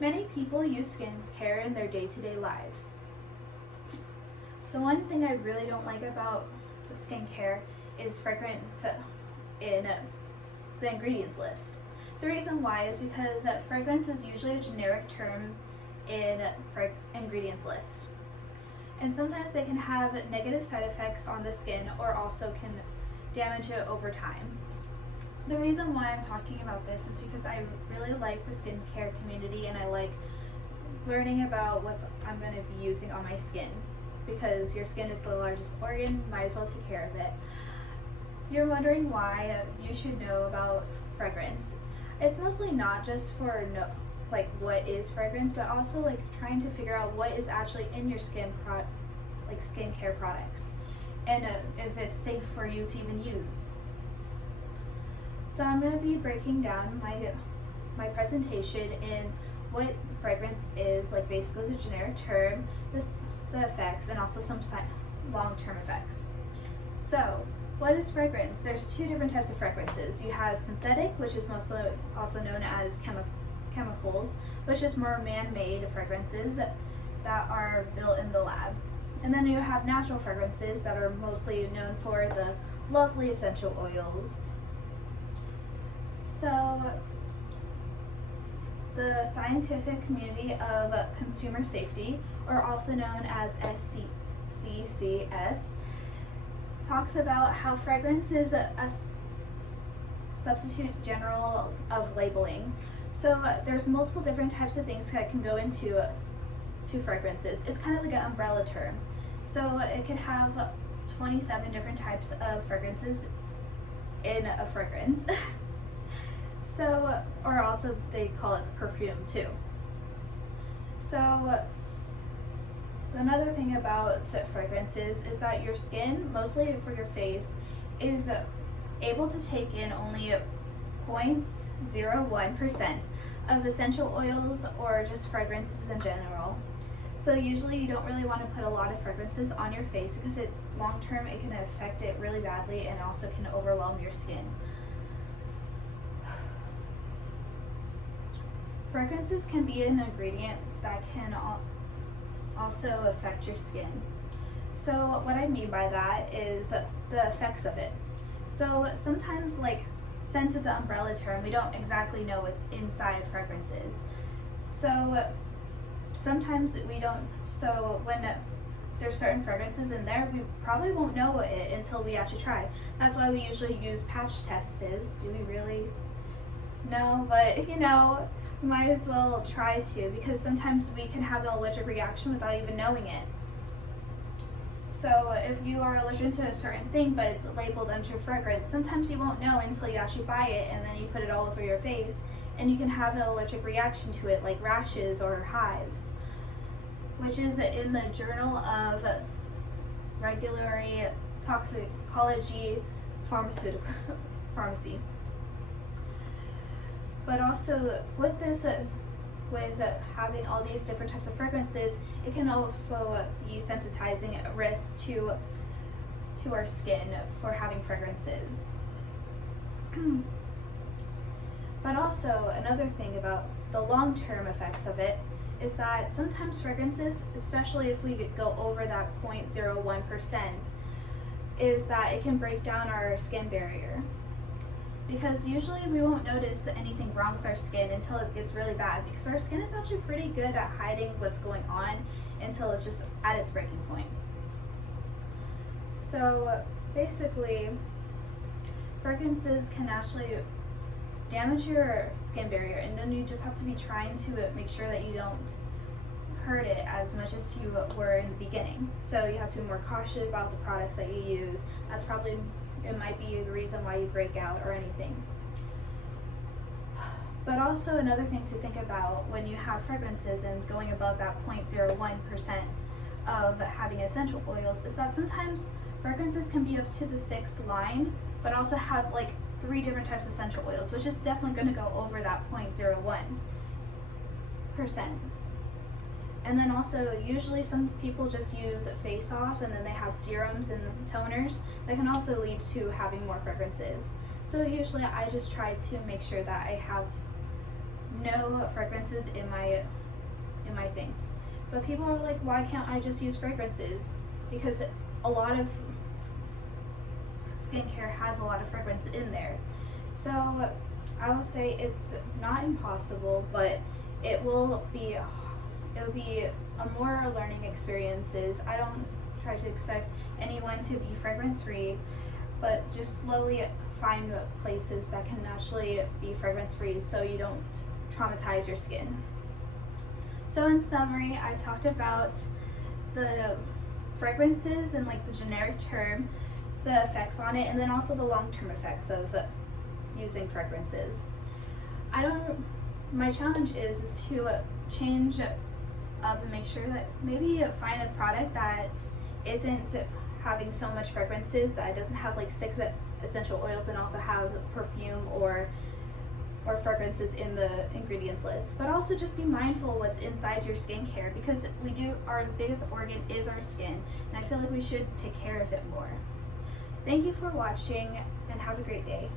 Many people use skincare in their day-to-day lives. The one thing I really don't like about skincare is fragrance in the ingredients list. The reason why is because fragrance is usually a generic term in ingredients list. And sometimes they can have negative side effects on the skin or also can damage it over time. The reason why I'm talking about this is because I really like the skincare community and I like learning about what I'm going to be using on my skin, because your skin is the largest organ, might as well take care of it. You're wondering why you should know about fragrance. It's mostly not just for what is fragrance, but also trying to figure out what is actually in your skincare products, and if it's safe for you to even use. So I'm going to be breaking down my presentation in what fragrance is, basically the generic term, the effects, and also some long-term effects. So, what is fragrance? There's two different types of fragrances. You have synthetic, which is mostly also known as chemicals, which is more man-made fragrances that are built in the lab. And then you have natural fragrances that are mostly known for the lovely essential oils. So, the scientific community of consumer safety, or also known as SCCS, talks about how fragrance is a substitute general of labeling. So there's multiple different types of things that can go into fragrances. It's kind of like an umbrella term. So it can have 27 different types of fragrances in a fragrance. So, or also they call it perfume too. So another thing about fragrances is that your skin, mostly for your face, is able to take in only 0.01% of essential oils or just fragrances in general. So usually you don't really want to put a lot of fragrances on your face because long term it can affect it really badly and also can overwhelm your skin. Fragrances can be an ingredient that can also affect your skin. So what I mean by that is the effects of it. So sometimes, since it's an umbrella term, we don't exactly know what's inside fragrances. So sometimes we don't, so when there's certain fragrances in there, we probably won't know it until we actually try. That's why we usually use patch tests. Do we really? No, but might as well try to, because sometimes we can have an allergic reaction without even knowing it. So if you are allergic to a certain thing but it's labeled under fragrance, sometimes you won't know until you actually buy it and then you put it all over your face and you can have an allergic reaction to it, like rashes or hives, which is in the Journal of Regulatory Toxicology Pharmacy. But also with this, with having all these different types of fragrances, it can also be sensitizing risk to our skin for having fragrances. But also another thing about the long-term effects of it is that sometimes fragrances, especially if we go over that 0.01%, is that it can break down our skin barrier. Because usually we won't notice anything wrong with our skin until it gets really bad, because our skin is actually pretty good at hiding what's going on until it's just at its breaking point. So basically, fragrances can actually damage your skin barrier, and then you just have to be trying to make sure that you don't hurt it as much as you were in the beginning. So you have to be more cautious about the products that you use. It might be the reason why you break out or anything. But also another thing to think about when you have fragrances and going above that 0.01% of having essential oils is that sometimes fragrances can be up to the 6th line, but also have 3 different types of essential oils, which is definitely going to go over that 0.01%. And then also, usually some people just use face off and then they have serums and toners that can also lead to having more fragrances. So usually I just try to make sure that I have no fragrances in my thing. But people are like, why can't I just use fragrances? Because a lot of skincare has a lot of fragrance in there. So I will say it's not impossible, but it will be a more learning experiences. I don't try to expect anyone to be fragrance free, but just slowly find places that can naturally be fragrance free so you don't traumatize your skin. So in summary, I talked about the fragrances and like the generic term, the effects on it, and then also the long-term effects of using fragrances. My challenge is to change up and make sure that maybe find a product that isn't having so much fragrances, that it doesn't have like 6 essential oils and also have perfume or fragrances in the ingredients list. But also just be mindful what's inside your skincare, because our biggest organ is our skin, and I feel like we should take care of it more. Thank you for watching and have a great day.